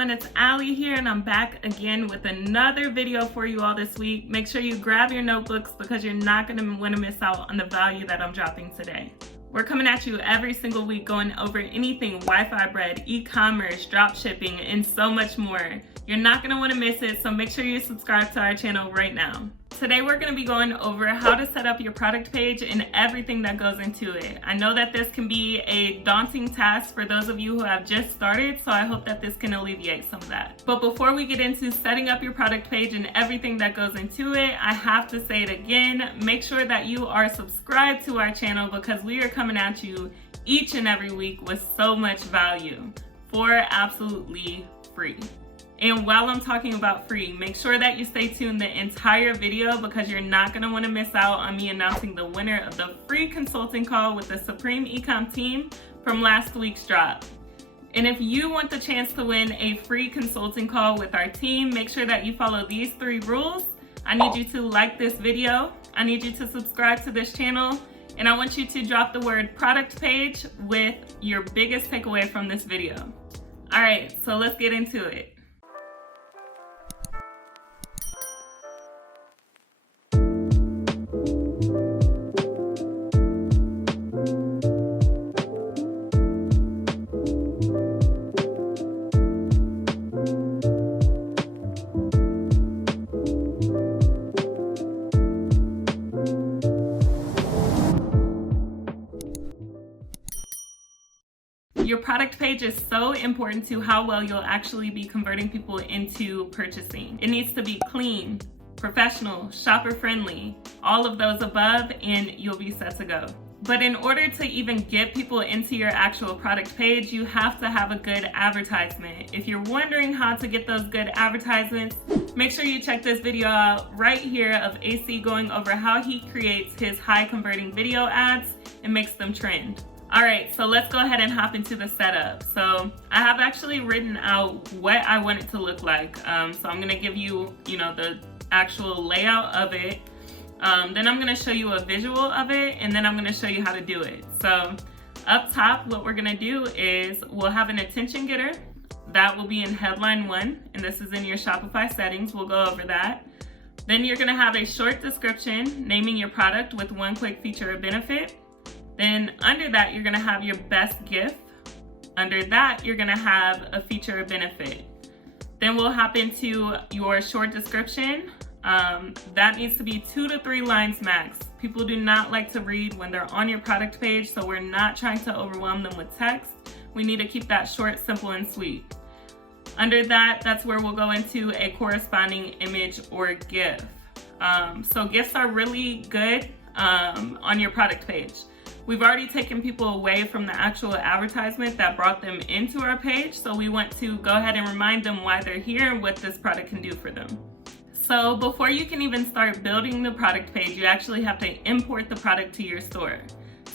everyone, it's Allie here and I'm back again with another video for you all this week. Make sure you grab your notebooks because you're not going to want to miss out on the value that I'm dropping today. We're coming at you every single week going over anything Wi-Fi bread, e-commerce, dropshipping, and so much more. You're not going to want to miss it, so make sure you subscribe to our channel right now. Today we're going to be going over how to set up your product page and everything that goes into it. I know that this can be a daunting task for those of you who have just started, so I hope that this can alleviate some of that. But before we get into setting up your product page and everything that goes into it, I have to say it again, make sure that you are subscribed to our channel because we are coming at you each and every week with so much value for absolutely free. And while I'm talking about free, make sure that you stay tuned the entire video because you're not going to want to miss out on me announcing the winner of the free consulting call with the Supreme Ecom team from last week's drop. And if you want the chance to win a free consulting call with our team, make sure that you follow these 3 rules. I need you to like this video, I need you to subscribe to this channel, and I want you to drop the word product page with your biggest takeaway from this video. All right, so let's get into it. Your product page is so important to how well you'll actually be converting people into purchasing. It needs to be clean, professional, shopper friendly, all of those above, and you'll be set to go. But in order to even get people into your actual product page, you have to have a good advertisement. If you're wondering how to get those good advertisements, make sure you check this video out right here of AC going over how he creates his high converting video ads and makes them trend. All right, so let's go ahead and hop into the setup. So I have actually written out what I want it to look like. So I'm gonna give you, the actual layout of it. Then I'm gonna show you a visual of it, and then I'm gonna show you how to do it. So up top, what we're gonna do is we'll have an attention getter. That will be in headline 1, and this is in your Shopify settings. We'll go over that. Then you're gonna have a short description naming your product with 1 quick feature or benefit. Then under that, you're gonna have your best gift. Under that, you're gonna have a feature or benefit. Then we'll hop into your short description. That needs to be 2 to 3 lines max. People do not like to read when they're on your product page, so we're not trying to overwhelm them with text. We need to keep that short, simple, and sweet. Under that, that's where we'll go into a corresponding image or GIF. So GIFs are really good on your product page. We've already taken people away from the actual advertisement that brought them into our page, so we want to go ahead and remind them why they're here and what this product can do for them. So before you can even start building the product page, you actually have to import the product to your store.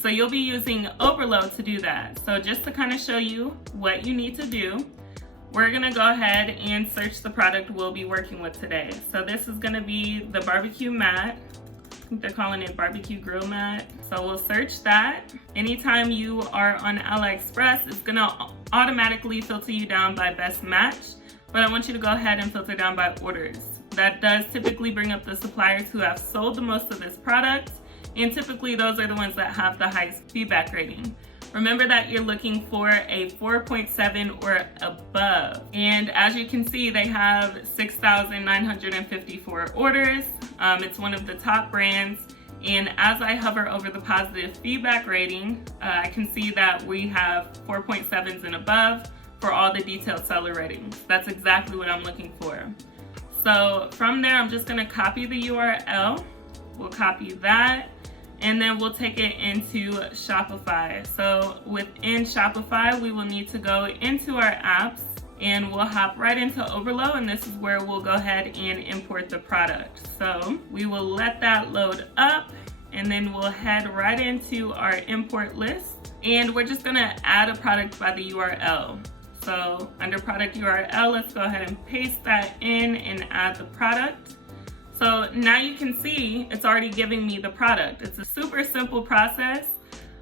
So you'll be using Overload to do that. So just to kind of show you what you need to do, we're gonna go ahead and search the product we'll be working with today. So this is gonna be the barbecue mat. I think they're calling it barbecue grill mat. So we'll search that. Anytime you are on AliExpress, it's gonna automatically filter you down by best match, but I want you to go ahead and filter down by orders. That does typically bring up the suppliers who have sold the most of this product, and typically those are the ones that have the highest feedback rating. Remember that you're looking for a 4.7 or above. And as you can see, they have 6,954 orders. It's one of the top brands. And as I hover over the positive feedback rating, I can see that we have 4.7s and above for all the detailed seller ratings. That's exactly what I'm looking for. So from there, I'm just gonna copy the URL. We'll copy that. And then we'll take it into Shopify. So within Shopify, we will need to go into our apps and we'll hop right into Overload, and this is where we'll go ahead and import the product. So we will let that load up and then we'll head right into our import list, and we're just gonna add a product by the URL. So under product URL, let's go ahead and paste that in and add the product. So now you can see it's already giving me the product. It's a super simple process.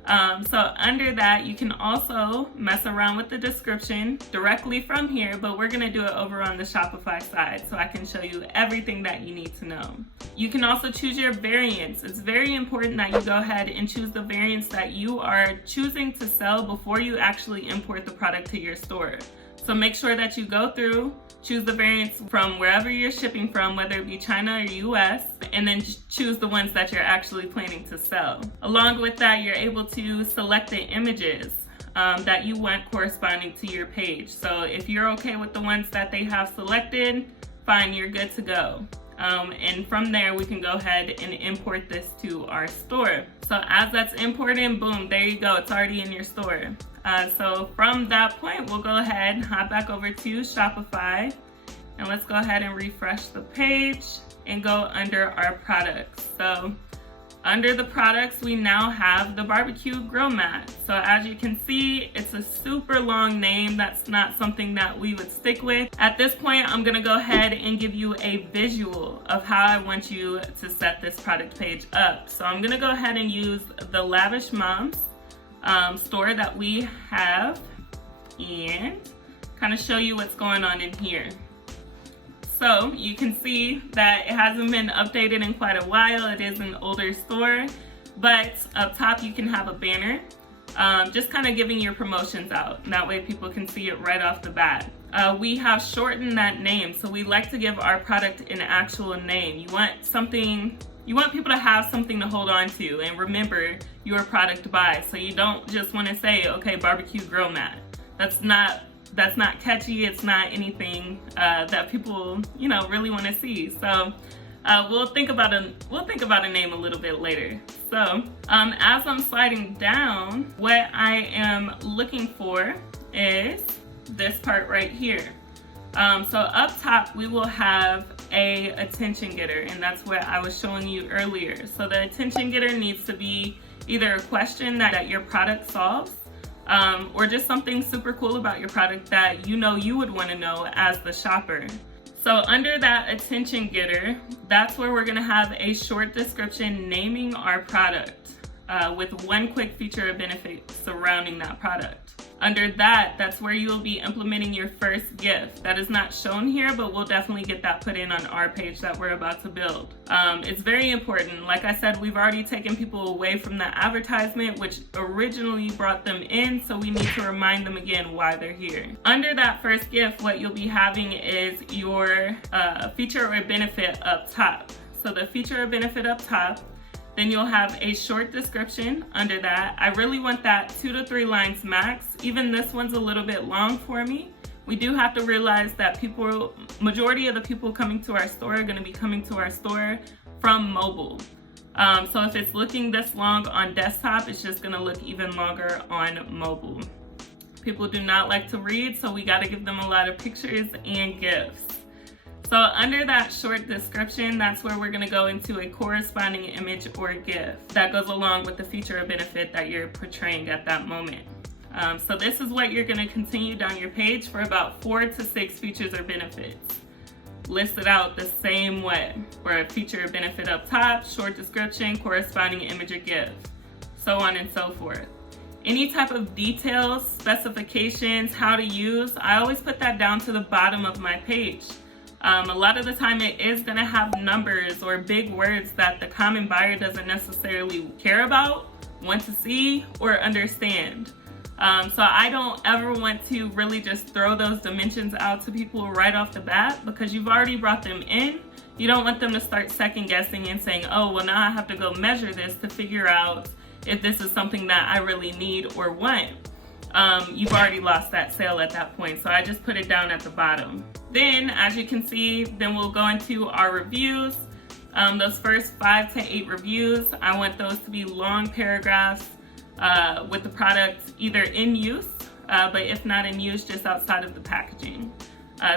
So under that, you can also mess around with the description directly from here, but we're gonna do it over on the Shopify side so I can show you everything that you need to know. You can also choose your variants. It's very important that you go ahead and choose the variants that you are choosing to sell before you actually import the product to your store. So make sure that you go through, choose the variants from wherever you're shipping from, whether it be China or US, and then choose the ones that you're actually planning to sell. Along with that, you're able to select the images that you want corresponding to your page. So if you're okay with the ones that they have selected, fine, you're good to go. And from there, we can go ahead and import this to our store. So as that's imported, boom, there you go, it's already in your store. So from that point, we'll go ahead and hop back over to Shopify, and let's go ahead and refresh the page and go under our products. So under the products, we now have the barbecue grill mat. So as you can see, it's a super long name. That's not something that we would stick with. At this point, I'm gonna go ahead and give you a visual of how I want you to set this product page up. So I'm gonna go ahead and use the Lavish Moms store that we have and kind of show you what's going on in here. So you can see that it hasn't been updated in quite a while. It is an older store, but up top you can have a banner, just kind of giving your promotions out. That way people can see it right off the bat. We have shortened that name, so we like to give our product an actual name. You want people to have something to hold on to and remember your product by. So you don't just want to say, okay, barbecue grill mat. That's not catchy. It's not anything that people, really want to see. So we'll think about a name a little bit later. So as I'm sliding down, what I am looking for is this part right here. So up top, we will have a attention getter, and that's what I was showing you earlier. So the attention getter needs to be either a question that your product solves, or just something super cool about your product that you would want to know as the shopper. So under that attention getter, that's where we're going to have a short description naming our product with one quick feature or benefit surrounding that product. Under that, that's where you'll be implementing your first GIF. That is not shown here, but we'll definitely get that put in on our page that we're about to build. It's very important. Like I said, we've already taken people away from the advertisement, which originally brought them in, so we need to remind them again why they're here. Under that first GIF, what you'll be having is your feature or benefit up top. So the feature or benefit up top, then you'll have a short description under that. I really want that 2 to 3 lines max. Even this one's a little bit long for me. We do have to realize that majority of the people coming to our store are gonna be coming to our store from mobile. So if it's looking this long on desktop, it's just gonna look even longer on mobile. People do not like to read, so we gotta give them a lot of pictures and GIFs. So under that short description, that's where we're going to go into a corresponding image or GIF that goes along with the feature or benefit that you're portraying at that moment. So this is what you're going to continue down your page for about 4 to 6 features or benefits. Listed out the same way, for a feature or benefit up top, short description, corresponding image or GIF, so on and so forth. Any type of details, specifications, how to use, I always put that down to the bottom of my page. A lot of the time it is going to have numbers or big words that the common buyer doesn't necessarily care about, want to see, or understand. So I don't ever want to really just throw those dimensions out to people right off the bat, because you've already brought them in. You don't want them to start second guessing and saying, oh, well, now I have to go measure this to figure out if this is something that I really need or want. You've already lost that sale at that point. So I just put it down at the bottom. Then, as you can see, then we'll go into our reviews. Those first 5 to 8 reviews, I want those to be long paragraphs with the product either in use, but if not in use, just outside of the packaging.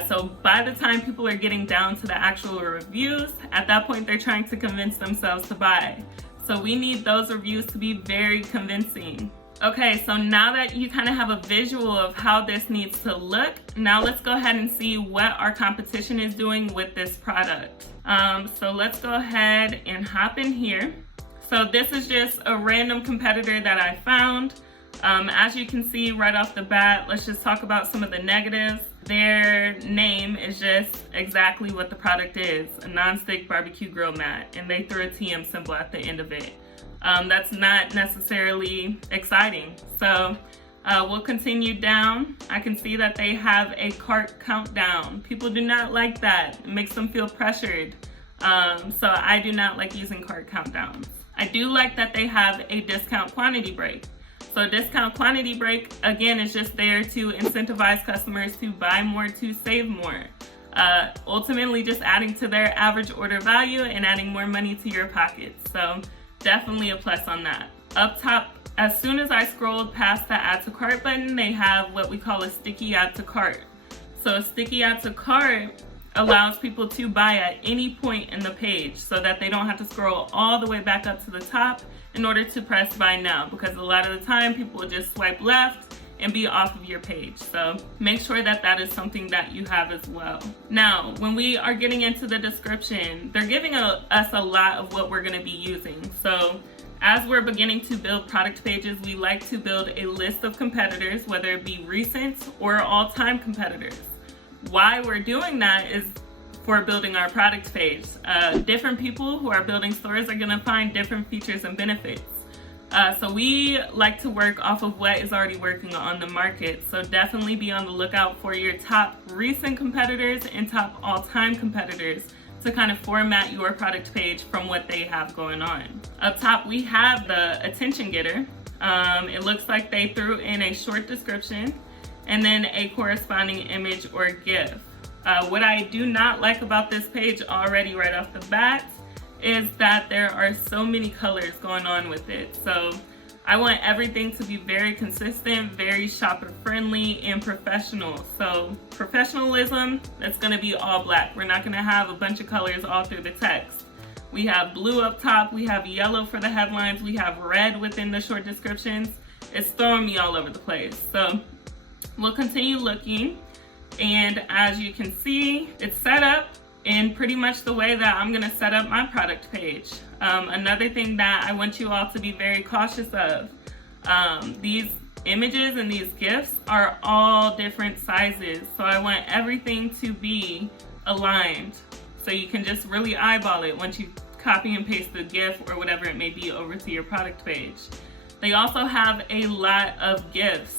So by the time people are getting down to the actual reviews, at that point they're trying to convince themselves to buy. So we need those reviews to be very convincing. Okay, so now that you kind of have a visual of how this needs to look, now let's go ahead and see what our competition is doing with this product. So let's go ahead and hop in here. So this is just a random competitor that I found. As you can see right off the bat, let's just talk about some of the negatives. Their name is just exactly what the product is, a non-stick barbecue grill mat, and they threw a TM symbol at the end of it. That's not necessarily exciting. So we'll continue down. I can see that they have a cart countdown. People do not like that. It makes them feel pressured. So I do not like using cart countdowns. I do like that they have a discount quantity break. So discount quantity break, again, is just there to incentivize customers to buy more, to save more. Ultimately just adding to their average order value and adding more money to your pockets. So definitely a plus on that. Up top, as soon as I scrolled past the add to cart button, they have what we call a sticky add to cart. So a sticky add to cart allows people to buy at any point in the page so that they don't have to scroll all the way back up to the top in order to press buy now, because a lot of the time people will just swipe left and be off of your page. So make sure that that is something that you have as well. Now, when we are getting into the description, they're giving us a lot of what we're going to be using. So as we're beginning to build product pages, we like to build a list of competitors, whether it be recent or all-time competitors. Why we're doing that is for building our product page. Different people who are building stores are going to find different features and benefits. So we like to work off of what is already working on the market. So definitely be on the lookout for your top recent competitors and top all-time competitors to kind of format your product page from what they have going on. Up top, we have the attention getter. It looks like they threw in a short description and then a corresponding image or GIF. What I do not like about this page already right off the bat is that there are so many colors going on with it. So I want everything to be very consistent, very shopper friendly and professional. So professionalism, that's gonna be all black. We're not gonna have a bunch of colors all through the text. We have blue up top, we have yellow for the headlines, we have red within the short descriptions. It's throwing me all over the place. So we'll continue looking, and as you can see, it's set up in pretty much the way that I'm gonna set up my product page. Another thing that I want you all to be very cautious of, these images and these GIFs are all different sizes. So I want everything to be aligned. So you can just really eyeball it once you copy and paste the GIF or whatever it may be over to your product page. They also have a lot of GIFs.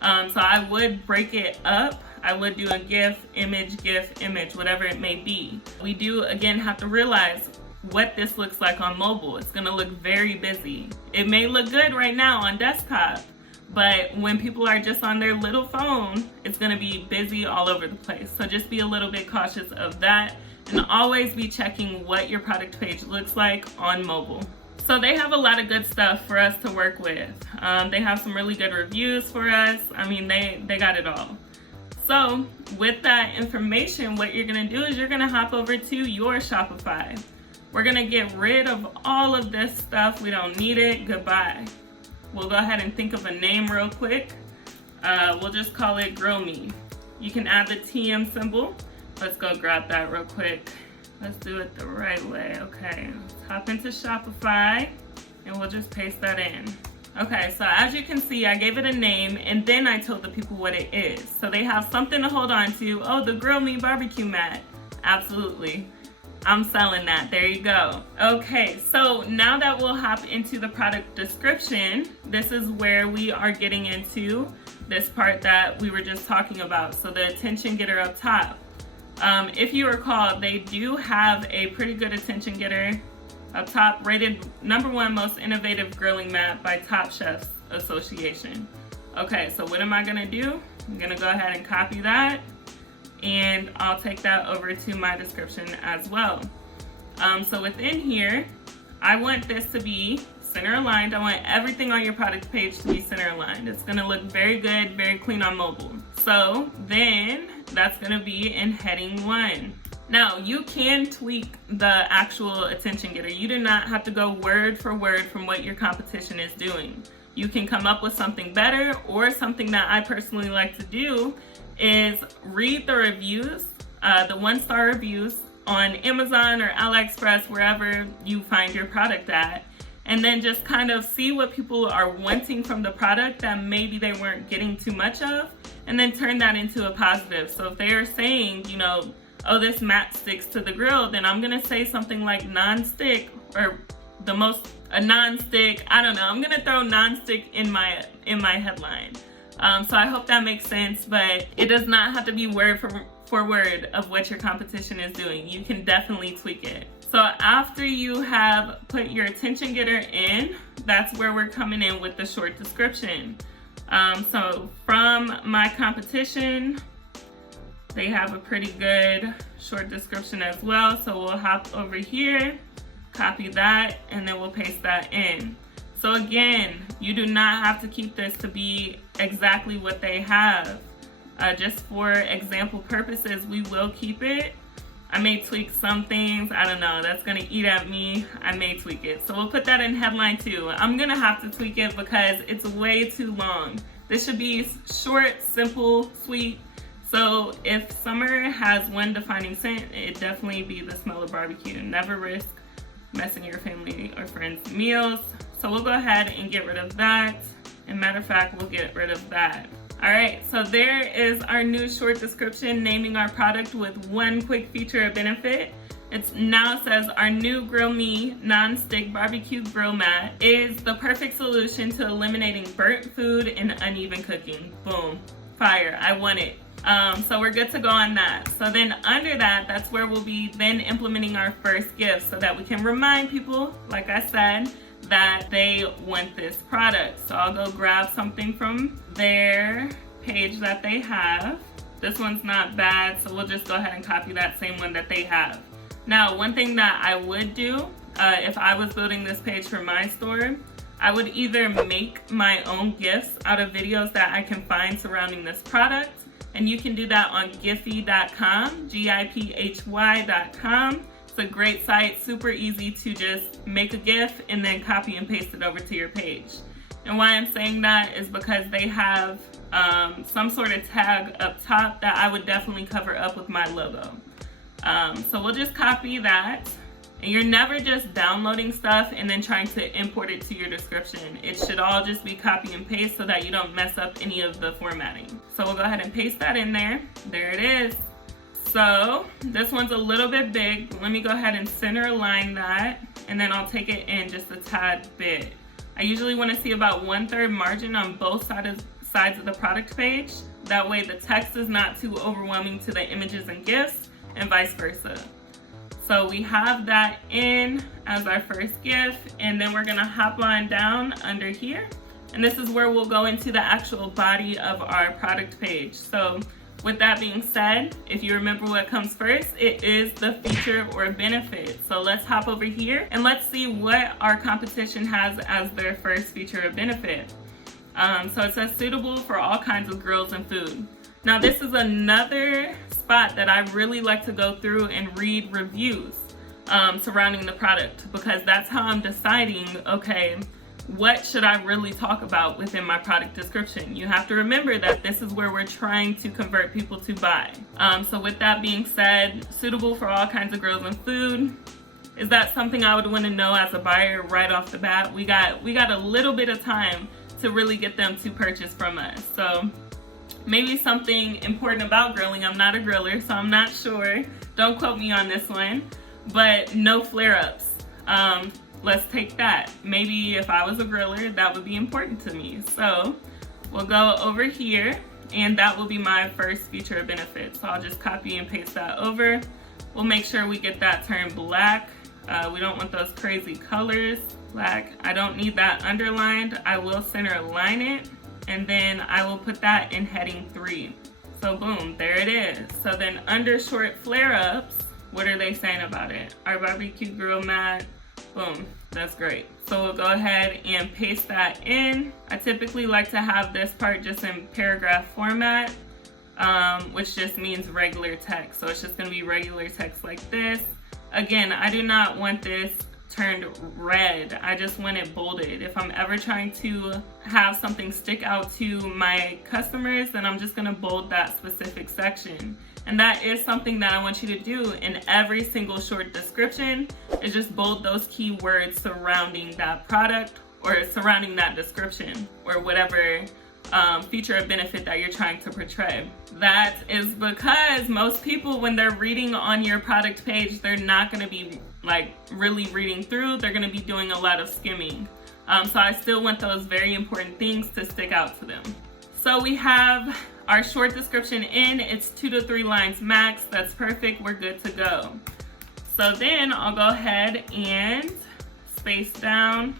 So I would break it up. I would do a GIF, image, whatever it may be. We do, again, have to realize what this looks like on mobile. It's gonna look very busy. It may look good right now on desktop, but when people are just on their little phone, it's gonna be busy all over the place. So just be a little bit cautious of that, and always be checking what your product page looks like on mobile. So they have a lot of good stuff for us to work with. They have some really good reviews for us. I mean, they got it all. So with that information, what you're gonna do is you're gonna hop over to your Shopify. We're gonna get rid of all of this stuff. We don't need it, goodbye. We'll go ahead and think of a name real quick. We'll just call it Grill Me. You can add the TM symbol. Let's go grab that real quick. Let's do it the right way, okay. Hop into Shopify and we'll just paste that in. Okay, so as you can see, I gave it a name and then I told the people what it is. So they have something to hold on to. Oh, the Grill Me barbecue mat. Absolutely. I'm selling that. There you go. Okay, so now that we'll hop into the product description, this is where we are getting into this part that we were just talking about. So the attention getter up top. If you recall, they do have a pretty good attention getter up top, rated #1 most innovative grilling mat by Top Chefs Association. Okay, so what am I gonna do? I'm gonna go ahead and copy that, and I'll take that over to my description as well. So within here, I want this to be center aligned. I want everything on your product page to be center aligned. It's gonna look very good, very clean on mobile. So then that's gonna be in heading 1. Now, you can tweak the actual attention getter. You do not have to go word for word from what your competition is doing. You can come up with something better, or something that I personally like to do is read the reviews, the 1-star reviews on Amazon or AliExpress, wherever you find your product at, and then just kind of see what people are wanting from the product that maybe they weren't getting too much of, and then turn that into a positive. So if they are saying, you know, oh, this mat sticks to the grill, then I'm gonna say something like non-stick, or a non-stick, I don't know, I'm gonna throw non-stick in my headline. So I hope that makes sense, but it does not have to be word for word of what your competition is doing. You can definitely tweak it. So after you have put your attention getter in, that's where we're coming in with the short description. So from my competition, they have a pretty good short description as well. So we'll hop over here, copy that, and then we'll paste that in. So again, you do not have to keep this to be exactly what they have. Just for example purposes, we will keep it. I may tweak some things, I don't know, that's gonna eat at me. I may tweak it. So we'll put that in headline too. I'm gonna have to tweak it because it's way too long. This should be short, simple, sweet. So if summer has one defining scent, it'd definitely be the smell of barbecue. Never risk messing your family or friends' meals. So we'll go ahead and get rid of that. And matter of fact, we'll get rid of that. All right, so there is our new short description naming our product with one quick feature or benefit. It now says our new Grill Me non-stick barbecue grill mat is the perfect solution to eliminating burnt food and uneven cooking. Boom, fire, I want it. So we're good to go on that. So then under that, that's where we'll be then implementing our first gift so that we can remind people, like I said, that they want this product. So I'll go grab something from their page that they have. This one's not bad, so we'll just go ahead and copy that same one that they have. Now, one thing that I would do if I was building this page for my store, I would either make my own gifs out of videos that I can find surrounding this product, and you can do that on giphy.com, giphy.com. It's a great site, super easy to just make a GIF and then copy and paste it over to your page. And why I'm saying that is because they have some sort of tag up top that I would definitely cover up with my logo. So we'll just copy that. And you're never just downloading stuff and then trying to import it to your description. It should all just be copy and paste so that you don't mess up any of the formatting. So we'll go ahead and paste that in there. There it is. So this one's a little bit big. Let me go ahead and center align that, and then I'll take it in just a tad bit. I usually want to see about 1/3 margin on both sides of the product page. That way the text is not too overwhelming to the images and GIFs, and vice versa. So we have that in as our first GIF, and then we're gonna hop on down under here. And this is where we'll go into the actual body of our product page. So with that being said, if you remember what comes first, it is the feature or benefit. So let's hop over here and let's see what our competition has as their first feature or benefit. So it says suitable for all kinds of grills and food. Now this is another spot that I really like to go through and read reviews surrounding the product, because that's how I'm deciding, okay, what should I really talk about within my product description? You have to remember that this is where we're trying to convert people to buy. So with that being said, suitable for all kinds of grills and food. Is that something I would want to know as a buyer right off the bat? We got a little bit of time to really get them to purchase from us. So maybe something important about grilling. I'm not a griller, so I'm not sure. Don't quote me on this one. But no flare-ups. Let's take that. Maybe if I was a griller, that would be important to me. So we'll go over here, and that will be my first feature or benefit. So I'll just copy and paste that over. We'll make sure we get that turned black. We don't want those crazy colors. Black. I don't need that underlined. I will center align it, and then I will put that in heading 3. So boom, there it is. So then under short flare-ups, what are they saying about it? Our barbecue grill mat. Boom, that's great. So we'll go ahead and paste that in. I typically like to have this part just in paragraph format, which just means regular text. So it's just gonna be regular text like this. Again, I do not want this turned red. I just want it bolded. If I'm ever trying to have something stick out to my customers, then I'm just gonna bold that specific section. And that is something that I want you to do in every single short description, is just bold those keywords surrounding that product or surrounding that description or whatever feature or benefit that you're trying to portray. That is because most people, when they're reading on your product page, they're not going to be like really reading through. They're going to be doing a lot of skimming. So I still want those very important things to stick out to them. So we have our short description in, it's 2 to 3 lines max. That's perfect, we're good to go. So then I'll go ahead and space down,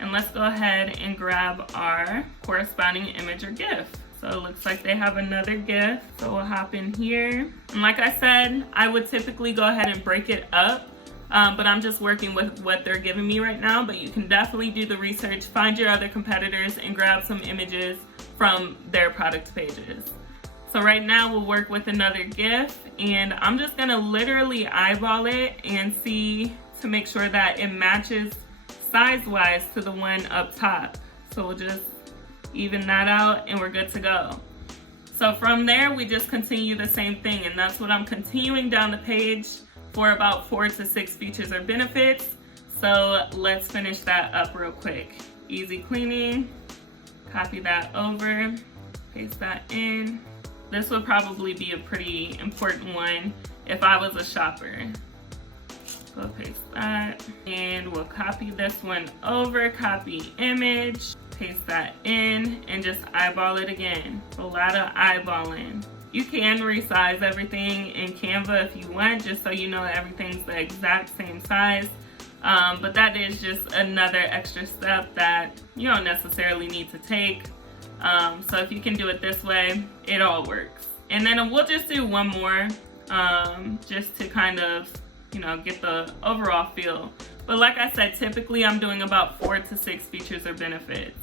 and let's go ahead and grab our corresponding image or GIF. So it looks like they have another GIF, so we'll hop in here. And like I said, I would typically go ahead and break it up, but I'm just working with what they're giving me right now. But you can definitely do the research, find your other competitors, and grab some images from their product pages. So right now we'll work with another GIF, and I'm just gonna literally eyeball it and see to make sure that it matches size-wise to the one up top. So we'll just even that out and we're good to go. So from there, we just continue the same thing, and that's what I'm continuing down the page for about 4 to 6 features or benefits. So let's finish that up real quick. Easy cleaning, copy that over, paste that in. This would probably be a pretty important one if I was a shopper. So paste that, and we'll copy this one over, copy image, paste that in, and just eyeball it again. A lot of eyeballing. You can resize everything in Canva if you want, just so you know everything's the exact same size. But that is just another extra step that you don't necessarily need to take. So if you can do it this way, it all works. And then we'll just do one more, just to kind of, get the overall feel. But like I said, typically I'm doing about 4 to 6 features or benefits.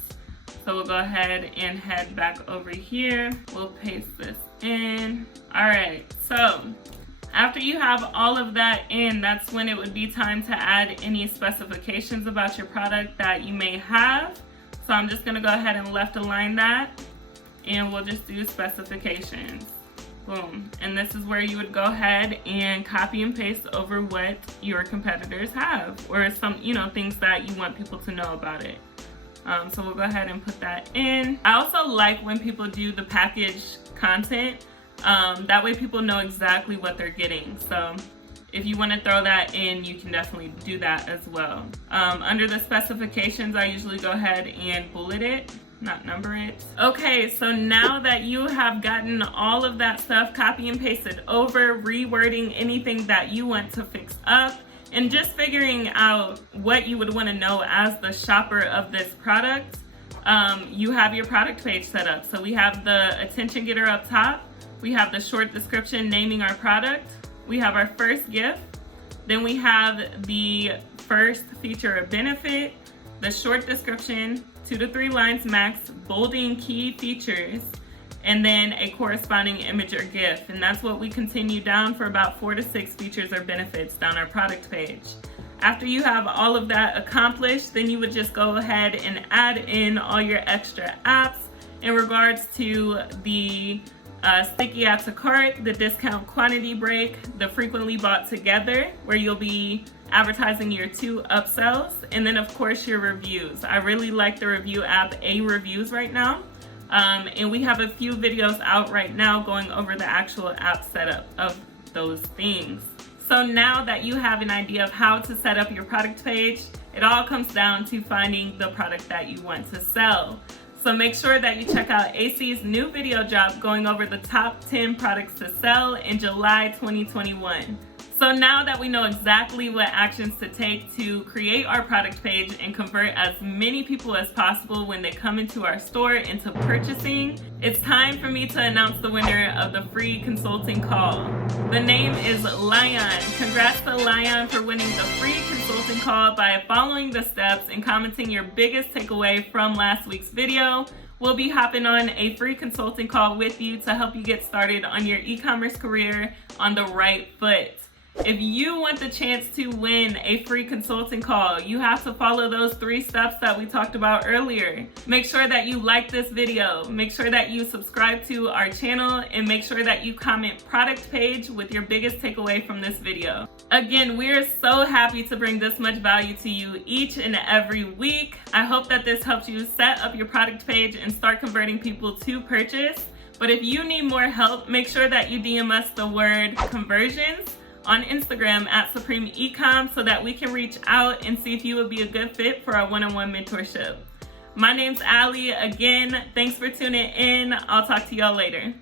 So we'll go ahead and head back over here. We'll paste this in. All right, so after you have all of that in, that's when it would be time to add any specifications about your product that you may have. So I'm just gonna go ahead and left align that, and we'll just do specifications. Boom. And this is where you would go ahead and copy and paste over what your competitors have, or some, things that you want people to know about it. So we'll go ahead and put that in. I also like when people do the package content. That way people know exactly what they're getting. So if you want to throw that in, you can definitely do that as well. Under the specifications, I usually go ahead and bullet it, not number it. Okay, so now that you have gotten all of that stuff copy and pasted over, rewording anything that you want to fix up, and just figuring out what you would want to know as the shopper of this product, you have your product page set up. So we have the attention getter up top, we have the short description naming our product, we have our first GIF, then we have the first feature or benefit, the short description, 2 to 3 lines max, bolding key features, and then a corresponding image or GIF. And that's what we continue down for about 4 to 6 features or benefits down our product page. After you have all of that accomplished, then you would just go ahead and add in all your extra apps in regards to the sticky add to cart, the discount quantity break, the frequently bought together, where you'll be advertising your 2 upsells, and then of course your reviews. I really like the review app A-Reviews right now. And we have a few videos out right now going over the actual app setup of those things. So now that you have an idea of how to set up your product page, it all comes down to finding the product that you want to sell. So make sure that you check out AC's new video drop going over the top 10 products to sell in July 2021. So now that we know exactly what actions to take to create our product page and convert as many people as possible when they come into our store into purchasing, it's time for me to announce the winner of the free consulting call. The name is Lion. Congrats to Lion for winning the free consulting call by following the steps and commenting your biggest takeaway from last week's video. We'll be hopping on a free consulting call with you to help you get started on your e-commerce career on the right foot. If you want the chance to win a free consulting call, you have to follow those 3 steps that we talked about earlier. Make sure that you like this video, make sure that you subscribe to our channel, and make sure that you comment product page with your biggest takeaway from this video. Again, we're so happy to bring this much value to you each and every week. I hope that this helps you set up your product page and start converting people to purchase. But if you need more help, make sure that you DM us the word conversions on Instagram at Supreme Ecom so that we can reach out and see if you would be a good fit for our one-on-one mentorship. My name's Allie. Again, thanks for tuning in. I'll talk to y'all later.